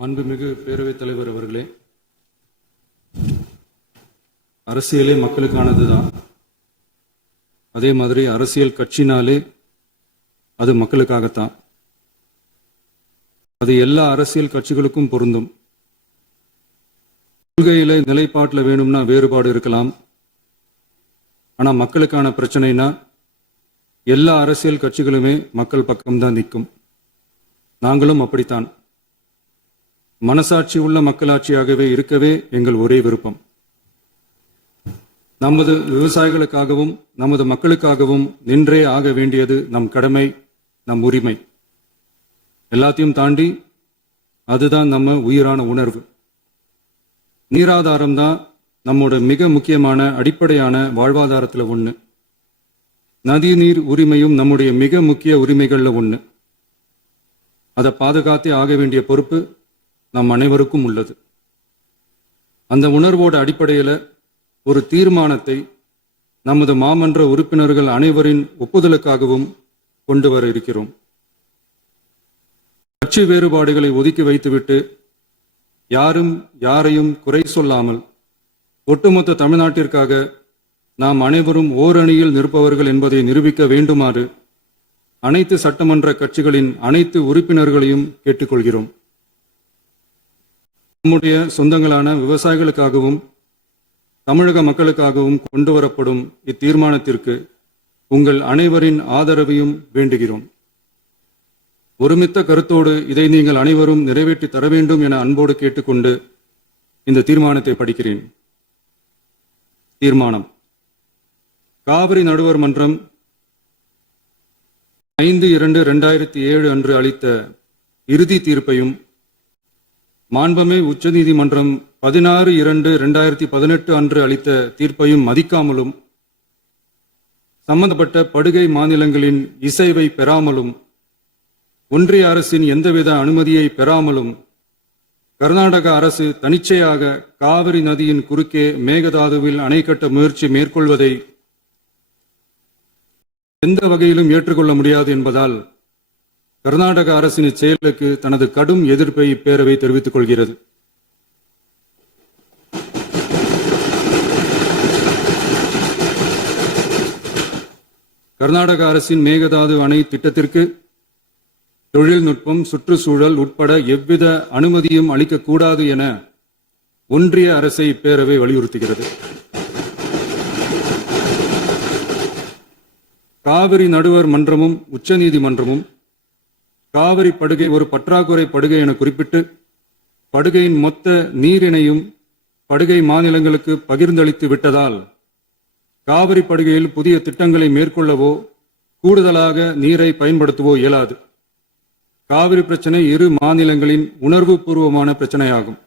மாண்புமிகு பேரவைத் தலைவர் அவர்களே, அரசியலே மக்களுக்கானது தான். அதே மாதிரி அரசியல் கட்சினாலே அது மக்களுக்காகத்தான். அது எல்லா அரசியல் கட்சிகளுக்கும் பொருந்தும். கொள்கையில நிலைப்பாட்டில் வேணும்னா வேறுபாடு இருக்கலாம். ஆனா மக்களுக்கான பிரச்சனைனா எல்லா அரசியல் கட்சிகளுமே மக்கள் பக்கம்தான் நிற்கும். நாங்களும் அப்படித்தான். மனசாட்சி உள்ள மக்களாட்சியாகவே இருக்கவே எங்கள் ஒரே விருப்பம். நமது விவசாயிகளுக்காகவும் நமது மக்களுக்காகவும் நின்றே ஆக வேண்டியது நம் கடமை, நம் உரிமை. எல்லாத்தையும் தாண்டி அதுதான் நம்ம உயிரான உணர்வு. நீராதாரம் தான் நம்மோட மிக முக்கியமான அடிப்படையான வாழ்வாதாரத்தில் ஒன்று. நதி நீர் உரிமையும் நம்முடைய மிக முக்கிய உரிமைகளில் ஒன்று. அதை பாதுகாத்தே ஆக வேண்டிய பொறுப்பு நம் அனைவருக்கும் உள்ளது. அந்த உணர்வோட அடிப்படையில் ஒரு தீர்மானத்தை நமது மாமன்ற உறுப்பினர்கள் அனைவரின் ஒப்புதலுக்காகவும் கொண்டு வர இருக்கிறோம். கட்சி வேறுபாடுகளை ஒதுக்கி வைத்துவிட்டு யாரும் யாரையும் குறை சொல்லாமல் ஒட்டுமொத்த தமிழ்நாட்டிற்காக நாம் அனைவரும் ஓரணியில் நிற்பவர்கள் என்பதை நிரூபிக்க வேண்டுமாறு அனைத்து சட்டமன்ற கட்சிகளின் அனைத்து உறுப்பினர்களையும் கேட்டுக்கொள்கிறோம். நம்முடைய சொந்தங்களான விவசாயிகளுக்காகவும் தமிழக மக்களுக்காகவும் கொண்டு வரப்படும் இத்தீர்மானத்திற்கு உங்கள் அனைவரின் ஆதரவையும் வேண்டுகிறோம். ஒருமித்த கருத்தோடு இதை நீங்கள் அனைவரும் நிறைவேற்றி தர வேண்டும் என அன்போடு கேட்டுக்கொண்டு இந்த தீர்மானத்தை படிக்கிறேன். தீர்மானம்: காவிரி நடுவர் மன்றம் 5/2/2007 அன்று அளித்த இறுதி தீர்ப்பையும் மாண்புமிகு உச்சநீதிமன்றம் 16/2/2018 அன்று அளித்த தீர்ப்பையும் மதிக்காமலும் சம்பந்தப்பட்ட படுகை மாநிலங்களின் இசைவை பெறாமலும் ஒன்றிய அரசின் எந்தவித அனுமதியை பெறாமலும் கர்நாடக அரசு தனிச்சையாக காவிரி நதியின் குறுக்கே மேகதாதுவில் அணை கட்ட முயற்சி மேற்கொள்வதை எந்த வகையிலும் ஏற்றுக்கொள்ள முடியாது என்பதால் கர்நாடக அரசின் செயலுக்கு தனது கடும் எதிர்ப்பை இப்பேரவை தெரிவித்துக் கொள்கிறது. கர்நாடக அரசின் மேகதாது அணை திட்டத்திற்கு தொழில்நுட்பம், சுற்றுச்சூழல் உட்பட எவ்வித அனுமதியும் அளிக்கக்கூடாது என ஒன்றிய அரசை இப்பேரவை வலியுறுத்துகிறது. காவிரி நடுவர் மன்றமும் உச்சநீதிமன்றமும் காவிரி படுகை ஒரு பற்றாக்குறை படுகை என குறிப்பிட்டு படுகையின் மொத்த நீரினையும் படுகை மாநிலங்களுக்கு பகிர்ந்தளித்து விட்டதால் காவிரி படுகையில் புதிய திட்டங்களை மேற்கொள்ளவோ கூடுதலாக நீரை பயன்படுத்தவோ இயலாது. காவிரி பிரச்சனை இரு மாநிலங்களின் உணர்வு பூர்வமான பிரச்சனையாகும்.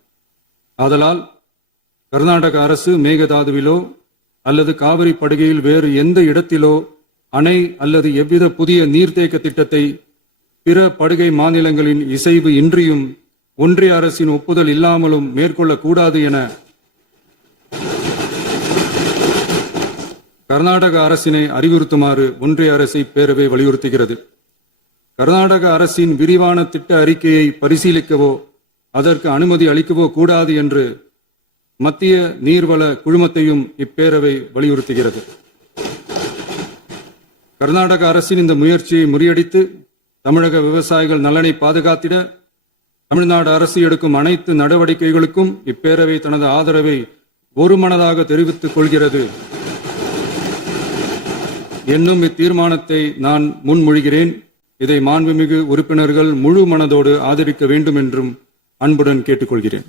ஆதலால் கர்நாடக அரசு மேகதாதுவிலோ அல்லது காவிரி படுகையில் வேறு எந்த இடத்திலோ அணை அல்லது எவ்வித புதிய நீர்த்தேக்க திட்டத்தை பிற படுகை மாநிலங்களின் இசைவு இன்றியும் ஒன்றிய அரசின் ஒப்புதல் இல்லாமலும் மேற்கொள்ளக்கூடாது என கர்நாடக அரசினை அறிவுறுத்துமாறு ஒன்றிய அரசை பேரவை வலியுறுத்துகிறது. கர்நாடக அரசின் விரிவான திட்ட அறிக்கையை பரிசீலிக்கவோ அதற்கு அனுமதி அளிக்கவோ கூடாது என்று மத்திய நீர்வள குழுமத்தையும் இப்பேரவை வலியுறுத்துகிறது. கர்நாடக அரசின் இந்த முயற்சியை முறியடித்து தமிழக விவசாயிகள் நலனை பாதுகாத்திட தமிழ்நாடு அரசு எடுக்கும் அனைத்து நடவடிக்கைகளுக்கும் இப்பேரவை தனது ஆதரவை ஒருமனதாக தெரிவித்துக் கொள்கிறது என்னும் இத்தீர்மானத்தை நான் முன்மொழிகிறேன். இதை மாண்புமிகு உறுப்பினர்கள் முழு மனதோடு ஆதரிக்க வேண்டும் என்றும் அன்புடன் கேட்டுக்கொள்கிறேன்.